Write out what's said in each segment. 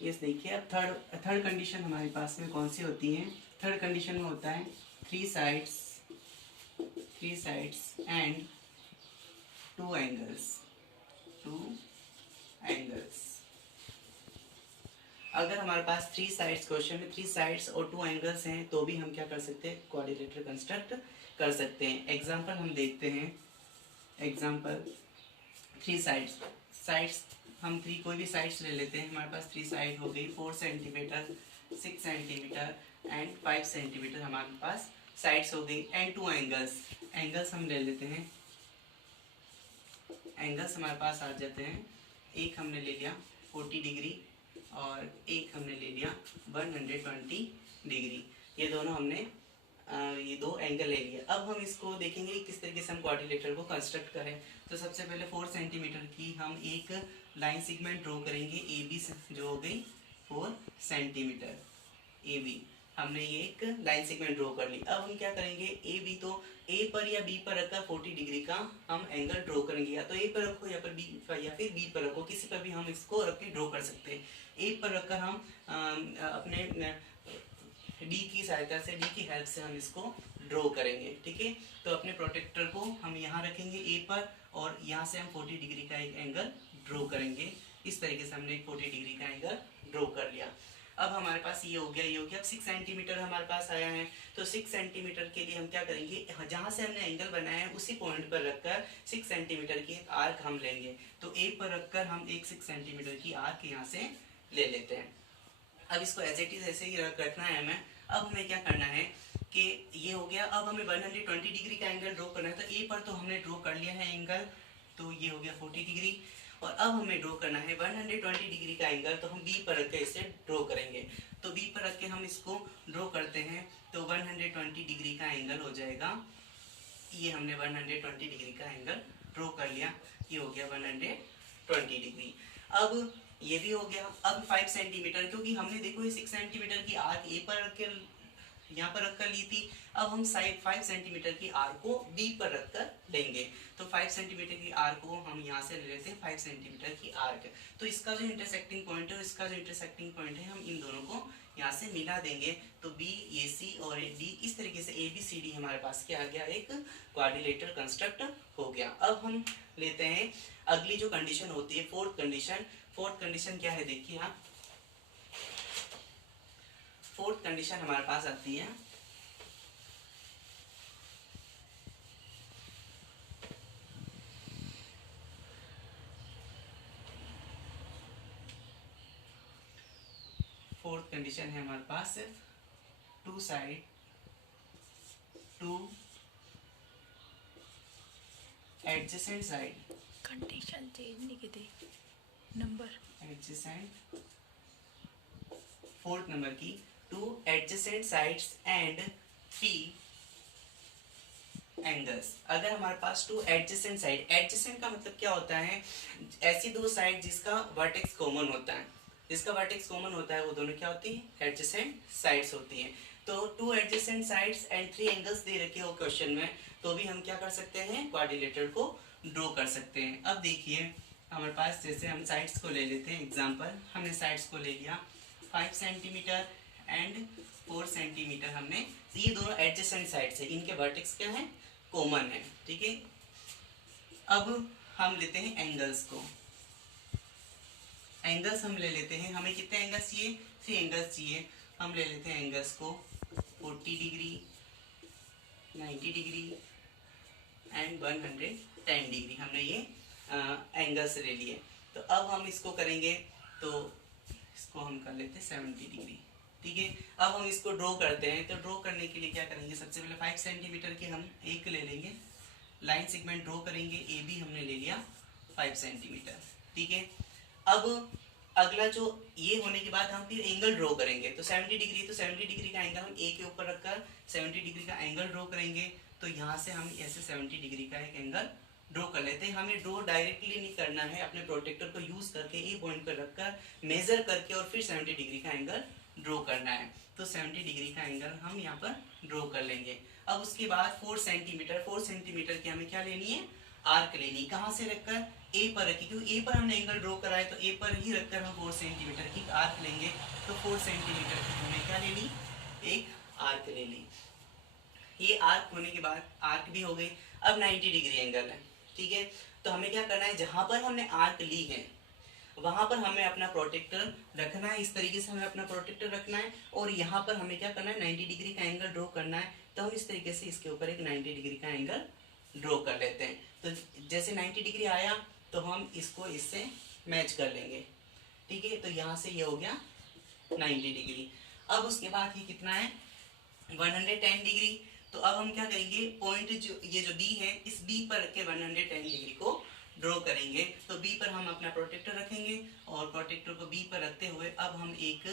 ये देखिए अब थर्ड कंडीशन हमारे पास में कौन सी होती है। थर्ड कंडीशन में होता है three sides and two angles. अगर हमारे पास थ्री साइड्स, क्वेश्चन में थ्री साइड्स और टू एंगल्स हैं तो भी हम क्या कर सकते हैं, क्वाड्रिलेटरल कंस्ट्रक्ट कर सकते हैं। एग्जांपल हम देखते हैं। एग्जांपल थ्री साइड्स हम थ्री कोई भी साइड्स ले लेते हैं। हमारे पास थ्री साइड हो गई 4 सेंटीमीटर, 6 सेंटीमीटर एंड 5 सेंटीमीटर हमारे पास साइड्स हो गई। एंड टू एंगल्स हम ले लेते हैं। एंगल्स हमारे पास आ जाते हैं, एक हमने ले लिया 40 डिग्री और एक हमने ले लिया 120 डिग्री। ये दोनों हमने ये दो एंगल ले लिया। अब हम इसको देखेंगे कि किस तरीके से हम क्वाड्रिलेटरल को कंस्ट्रक्ट करें। तो सबसे पहले 4 सेंटीमीटर की हम एक लाइन सेगमेंट ड्रॉ करेंगे ए बी, जो हो गई 4 सेंटीमीटर ए बी। हमने ये एक लाइन सेगमेंट ड्रॉ कर ली। अब हम क्या करेंगे, ए बी तो ए पर या बी पर रखकर 40 डिग्री का हम एंगल ड्रॉ करेंगे। या तो ए पर रखो या पर बी पर या फिर बी पर रखो, किसी पर भी हम इसको रख के ड्रॉ कर सकते हैं। ए पर रखकर हम अपने डी की सहायता से, डी की हेल्प से हम इसको ड्रॉ करेंगे। ठीक है, तो अपने प्रोटेक्टर को हम यहाँ रखेंगे ए पर और यहाँ से हम 40 डिग्री का एक एंगल ड्रॉ करेंगे। इस तरीके से हमने एक 40 डिग्री का एंगल ड्रॉ कर लिया। अब हमारे पास ये हो गया। अब 6 सेंटीमीटर हमारे पास आया है। तो 6 सेंटीमीटर के लिए हम क्या करेंगे, जहाँ से हमने एंगल बनाया है उसी पॉइंट पर रखकर 6 सेंटीमीटर की एक आर्क हम लेंगे। तो ए पर रखकर हम एक 6 सेंटीमीटर की आर्क यहाँ से ले लेते हैं। अब इसको एज इट इज ऐसे ही रखना है हमें। अब हमें क्या करना है कि ये हो गया। अब हमें 120 डिग्री का एंगल ड्रॉ करना है। तो ए पर तो हमने ड्रॉ कर लिया है एंगल, तो ये हो गया 40 डिग्री। और अब हमें ड्रॉ करना है 120 डिग्री का एंगल, तो हम बी पर रख के इसे ड्रॉ करेंगे। तो बी पर रख के हम इसको ड्रॉ करते हैं तो 120 डिग्री का एंगल हो जाएगा। ये हमने 120 डिग्री का एंगल ड्रॉ कर लिया। ये हो गया 120 डिग्री। अब ये भी हो गया। अब 5 सेंटीमीटर, क्योंकि हमने देखो ये 6 सेंटीमीटर की आर्क ए पर रख कर यहाँ पर रखकर ली थी। अब हम 5 सेंटीमीटर की आर्क को बी पर रखकर लेंगे। तो 5 सेंटीमीटर की आर्क को हम यहाँ से ले लेते हैं 5 सेंटीमीटर की आर्क। तो इसका जो इंटरसेक्टिंग पॉइंट है, इसका जो इंटरसेक्टिंग पॉइंट है, हम इन दोनों को यहाँ से मिला देंगे। तो बी ए सी और डी, इस तरीके से ए बी सी डी हमारे पास क्या आ गया, एक क्वाड्रिलेटरल कंस्ट्रक्ट हो गया। अब हम लेते हैं अगली जो कंडीशन होती है, फोर्थ कंडीशन। फोर्थ कंडीशन क्या है, देखिए आप। फोर्थ कंडीशन हमारे पास आती है फोर्थ कंडीशन है हमारे पास two adjacent side. Condition change नहीं की थी, नंबर एडजेसेंट, फोर्थ नंबर की, two adjacent sides and P angles. अगर हमारे पास टू एडजेसेंट साइड, एडजेसेंट का मतलब क्या होता है, ऐसी दो साइड जिसका वर्टेक्स कॉमन होता है। जिसका वर्टेक्स कॉमन होता है वो दोनों क्या होती है, एडजेसेंट साइड्स होती हैं। तो to adjacent sides and 3 angles दे रखे हो क्वेश्चन में, तो भी हम क्या कर सकते हैं, क्वाड्रिलेटरल को ड्रॉ कर सकते हैं। अब देखिए हमारे पास, जैसे हम साइड्स को ले लेते हैं। एग्जांपल, हमने साइड्स को ले लिया 5 सेंटीमीटर एंड 4 सेंटीमीटर। हमने ये दोनों एडजेसेंट साइड्स है, इनके वर्टेक्स क्या है, कॉमन है। ठीक है, अब हम लेते हैं एंगल्स को। एंगल्स हम ले लेते हैं, हमें कितने एंगल्स चाहिए, 3 एंगल्स चाहिए। हम ले लेते हैं एंगल्स को 40 डिग्री, 90 डिग्री एंड 110 डिग्री। हमने ये एंगल्स ले लिए। तो अब हम इसको करेंगे, तो इसको हम कर लेते हैं 70 डिग्री। ठीक है, अब हम इसको ड्रॉ करते हैं। तो ड्रॉ करने के लिए क्या करेंगे, सबसे पहले 5 सेंटीमीटर की हम एक ले लेंगे, लाइन सेगमेंट ड्रॉ करेंगे। ए बी हमने ले लिया 5 सेंटीमीटर। ठीक है, अब अगला जो ये होने के बाद हम फिर एंगल ड्रॉ करेंगे। तो 70 डिग्री, तो 70 डिग्री का एंगल हम ए के ऊपर रखकर 70 डिग्री का एंगल ड्रॉ करेंगे। तो यहाँ से हम ऐसे 70 डिग्री का एक एंगल ड्रॉ कर लेते हैं। हमें ड्रॉ डायरेक्टली नहीं करना है, अपने प्रोटेक्टर को यूज करके ए पॉइंट पर रखकर मेजर करके और फिर 70 डिग्री का एंगल ड्रॉ करना है। तो 70 डिग्री का एंगल हम यहाँ पर ड्रॉ कर लेंगे। अब उसके बाद 4 सेंटीमीटर की हमें क्या लेनी है, आर्क लेनी। कहाँ से रखकर, ए पर रखी, क्योंकि ए पर हमने एंगल ड्रॉ करा है, तो ए पर ही रखकर हम 4 सेंटीमीटर की एक आर्क लेंगे तो 4 सेंटीमीटर की हमने क्या ले ली, एक आर्क ले ली। ये आर्क होने के बाद आर्क भी हो गई। अब 90 डिग्री एंगल है, ठीक है। तो हमें क्या करना है, जहां पर हमने आर्क ली है वहां पर हमें अपना प्रोटेक्टर रखना है। इस तरीके से हमें अपना प्रोटेक्टर रखना है और यहाँ पर हमें क्या करना है, 90 डिग्री का एंगल ड्रॉ करना है। तो हम इस तरीके से इसके ऊपर एक 90 डिग्री का एंगल ड्रॉ कर लेते हैं। तो जैसे 90 डिग्री आया तो हम इसको इससे मैच कर लेंगे, ठीक है। तो यहाँ से ये हो गया 90 डिग्री। अब उसके बाद ये कितना है, 110 डिग्री। तो अब हम क्या करेंगे, पॉइंट जो ये जो बी है, इस बी पर रख के 110 डिग्री को ड्रॉ करेंगे। तो बी पर हम अपना प्रोटेक्टर रखेंगे और प्रोटेक्टर को बी पर रखते हुए अब हम एक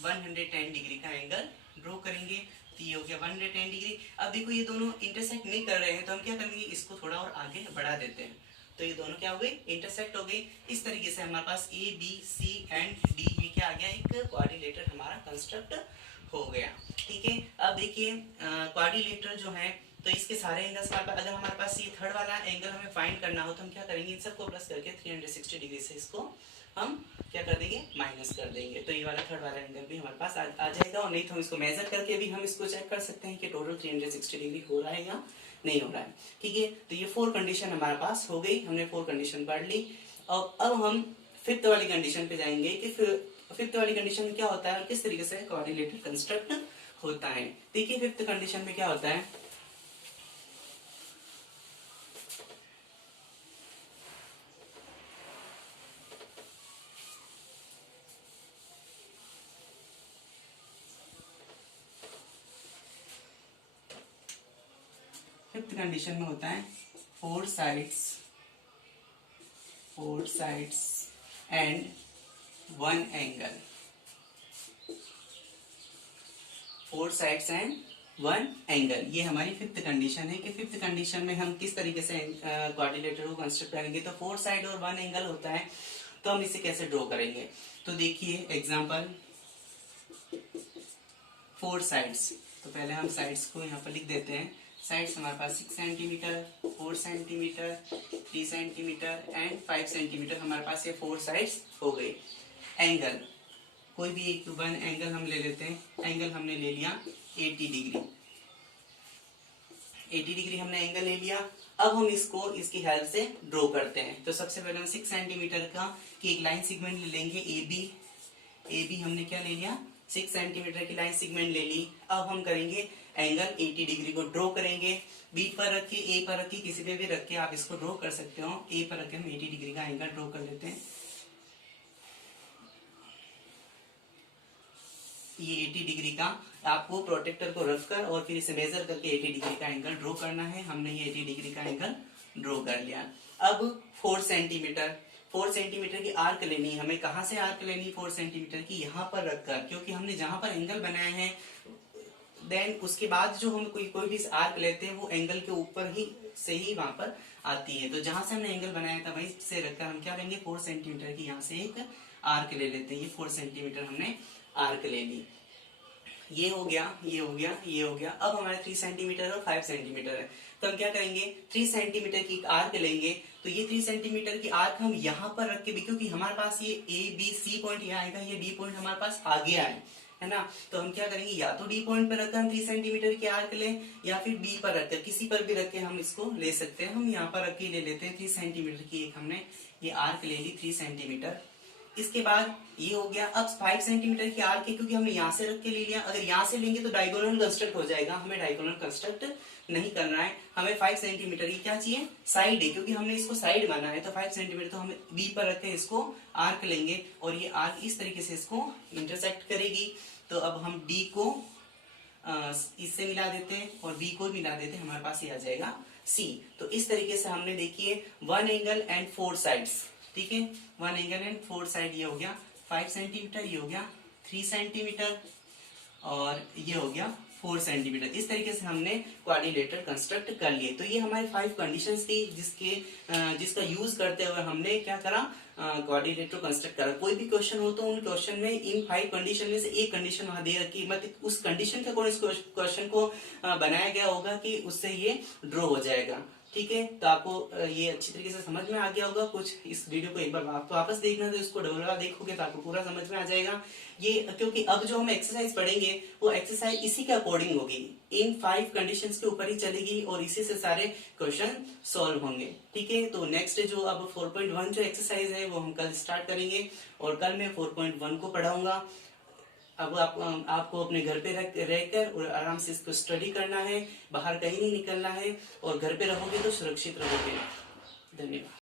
110 डिग्री का एंगल ड्रॉ करेंगे। तो ये हो गया 110 डिग्री। अब देखो ये दोनों इंटरसेक्ट नहीं कर रहे हैं, तो हम क्या करेंगे, इसको थोड़ा और आगे बढ़ा देते हैं। तो ये दोनों क्या हो गए, इंटरसेक्ट हो गए। इस तरीके से हमारे पास A B C and D ये क्या आ गया, एक क्वाड्रिलेटर हमारा कंस्ट्रक्ट हो गया, ठीक है। अब देखिए क्वाड्रिलेटर जो है, तो इसके सारे एंगल्स अगर हमारे पास ये थर्ड वाला एंगल हमें फाइंड करना हो तो हम क्या करेंगे, इन सबको प्लस करके 360 डिग्री से इसको हम क्या कर देंगे, माइनस कर देंगे। तो ये वाला थर्ड वाला एंगल भी हमारे पास आ जाएगा। और नहीं तो हम इसको मेजर करके भी हम इसको चेक कर सकते हैं कि टोटल 360 डिग्री हो रहा है या नहीं हो रहा है, ठीक है। तो ये 4 कंडीशन हमारे पास हो गई, हमने 4 कंडीशन पढ़ ली। और अब हम फिफ्थ वाली कंडीशन पे जाएंगे कि फिफ्थ वाली कंडीशन में क्या होता है और किस तरीके से क्वाड्रिलेटर कंस्ट्रक्ट होता है। देखिए फिफ्थ कंडीशन में क्या होता है, फिफ्थ कंडीशन में होता है four sides and one angle. 4 sides and 1 angle, ये हमारी फिफ्थ कंडीशन है कि फिफ्थ कंडीशन में हम किस तरीके से क्वाड्रिलेटर को कंस्ट्रक्ट करेंगे। तो 4 साइड और 1 एंगल होता है, तो हम इसे कैसे ड्रॉ करेंगे। तो देखिए एग्जांपल 4 साइड्स, तो पहले हम साइड्स को यहाँ पर लिख देते हैं। साइड्स हमारे पास 6 centimetre, 4 centimetre, 3 centimetre and 5 centimetre, हमारे पास ये 4 साइड्स हो गए। एंगल, कोई भी एक 1 एंगल हम ले लेते हैं। एंगल हमने ले लिया 80 डिग्री, 80 डिग्री हमने एंगल ले लिया। अब हम इसको इसकी हेल्प से ड्रॉ करते हैं। तो सबसे पहले हम 6 सेंटीमीटर का की एक लाइन सेगमेंट ले लेंगे ए बी हमने क्या ले लिया, 6 सेंटीमीटर की लाइन सेगमेंट ले ली। अब हम करेंगे एंगल 80 डिग्री को ड्रॉ करेंगे। बी पर रख के, ए पर रख के, किसी पे भी रख के आप इसको ड्रॉ कर सकते हो। ए पर रख के हम 80 डिग्री का एंगल ड्रॉ कर लेते हैं। ये 80 डिग्री का आपको प्रोटेक्टर को रखकर और फिर इसे मेजर करके 80 डिग्री का एंगल ड्रॉ करना है। हमने ये 80 डिग्री का एंगल ड्रॉ कर लिया। अब 4 सेंटीमीटर की आर्क लेनी है हमें। कहां से आर्क लेनी, 4 सेंटीमीटर की यहाँ पर रखकर, क्योंकि हमने जहां पर एंगल बनाए हैं देन उसके बाद जो हम कोई भी आर्क लेते हैं वो एंगल के ऊपर ही से ही वहां पर आती है। तो जहां से हमने एंगल बनाया था वहीं से रखकर हम क्या लेंगे, 4 सेंटीमीटर की यहाँ से एक आर्क ले लेते हैं। ये 4 सेंटीमीटर हमने आर्क ले ली। ये हो गया, ये हो गया, ये हो गया। अब हमारे 3 सेंटीमीटर और 5 सेंटीमीटर है, तो हम क्या करेंगे, 3 सेंटीमीटर की आर्क लेंगे। तो ये 3 सेंटीमीटर की आर्क हम यहाँ पर रख के भी, क्योंकि हमारे पास ये ए बी सी पॉइंट यहाँ आएगा, ये डी पॉइंट हमारे पास आ गया है ना। तो हम क्या करेंगे, या तो डी पॉइंट पर रखकर हम 3 सेंटीमीटर की आर्क लें, या फिर बी पर रखकर, किसी पर भी रख के हम इसको ले सकते हैं। हम यहाँ पर रख के ले लेते हैं 3 सेंटीमीटर की एक हमने ये आर्क ले ली, 3 सेंटीमीटर। इसके बाद ये हो गया। अब 5 सेंटीमीटर की आर्क है, क्योंकि हमने यहाँ से रख के ले लिया। अगर यहाँ से लेंगे तो डायगोनल कंस्ट्रक्ट हो जाएगा, हमें डायगोनल कंस्ट्रक्ट नहीं करना है। हमें 5 सेंटीमीटर की क्या चाहिए, साइड है, क्योंकि हमने इसको साइड माना है। तो 5 सेंटीमीटर तो हम बी पर रख के इसको आर्क लेंगे और ये आर्क इस तरीके से इसको इंटरसेक्ट करेगी। तो अब हम डी को इससे मिला देते हैं और बी को मिला देते हैं, हमारे पास ये आ जाएगा सी। तो इस तरीके से हमने देखिए 1 एंगल एंड 4 साइड्स, ठीक है, 1 एंगल एंड 4 साइड, ये हो गया 5 सेंटीमीटर, ये हो गया 3 सेंटीमीटर और ये हो गया 4 सेंटीमीटर। इस तरीके से हमने क्वाड्रिलेटर कंस्ट्रक्ट कर लिए। तो ये हमारी 5 कंडीशंस थी जिसका यूज करते हुए हमने क्या करा, क्वाड्रिलेटर कंस्ट्रक्ट करा। कोई भी क्वेश्चन हो तो उन क्वेश्चन में इन 5 कंडीशन में से एक कंडीशन वहां दे रखी, मतलब उस कंडीशन के अकॉर्डिंग क्वेश्चन को बनाया गया होगा कि उससे ये ड्रॉ हो जाएगा। ठीक है, तो आपको ये अच्छी तरीके से समझ में आ गया होगा। कुछ इस वीडियो को एक बार वापस देखना, तो इसको डबल बार देखोगे तो आपको पूरा समझ में आ जाएगा ये, क्योंकि अब जो हम एक्सरसाइज पढ़ेंगे वो एक्सरसाइज इसी के अकॉर्डिंग होगी, इन 5 कंडीशंस के ऊपर ही चलेगी और इसी से सारे क्वेश्चन सॉल्व होंगे। ठीक है, तो नेक्स्ट जो अब 4.1 जो एक्सरसाइज है वो हम कल स्टार्ट करेंगे और कल मैं 4.1 को पढ़ाऊंगा। अब आपको अपने घर पे रहकर और आराम से इसको स्टडी करना है, बाहर कहीं नहीं निकलना है और घर पे रहोगे तो सुरक्षित रहोगे। धन्यवाद।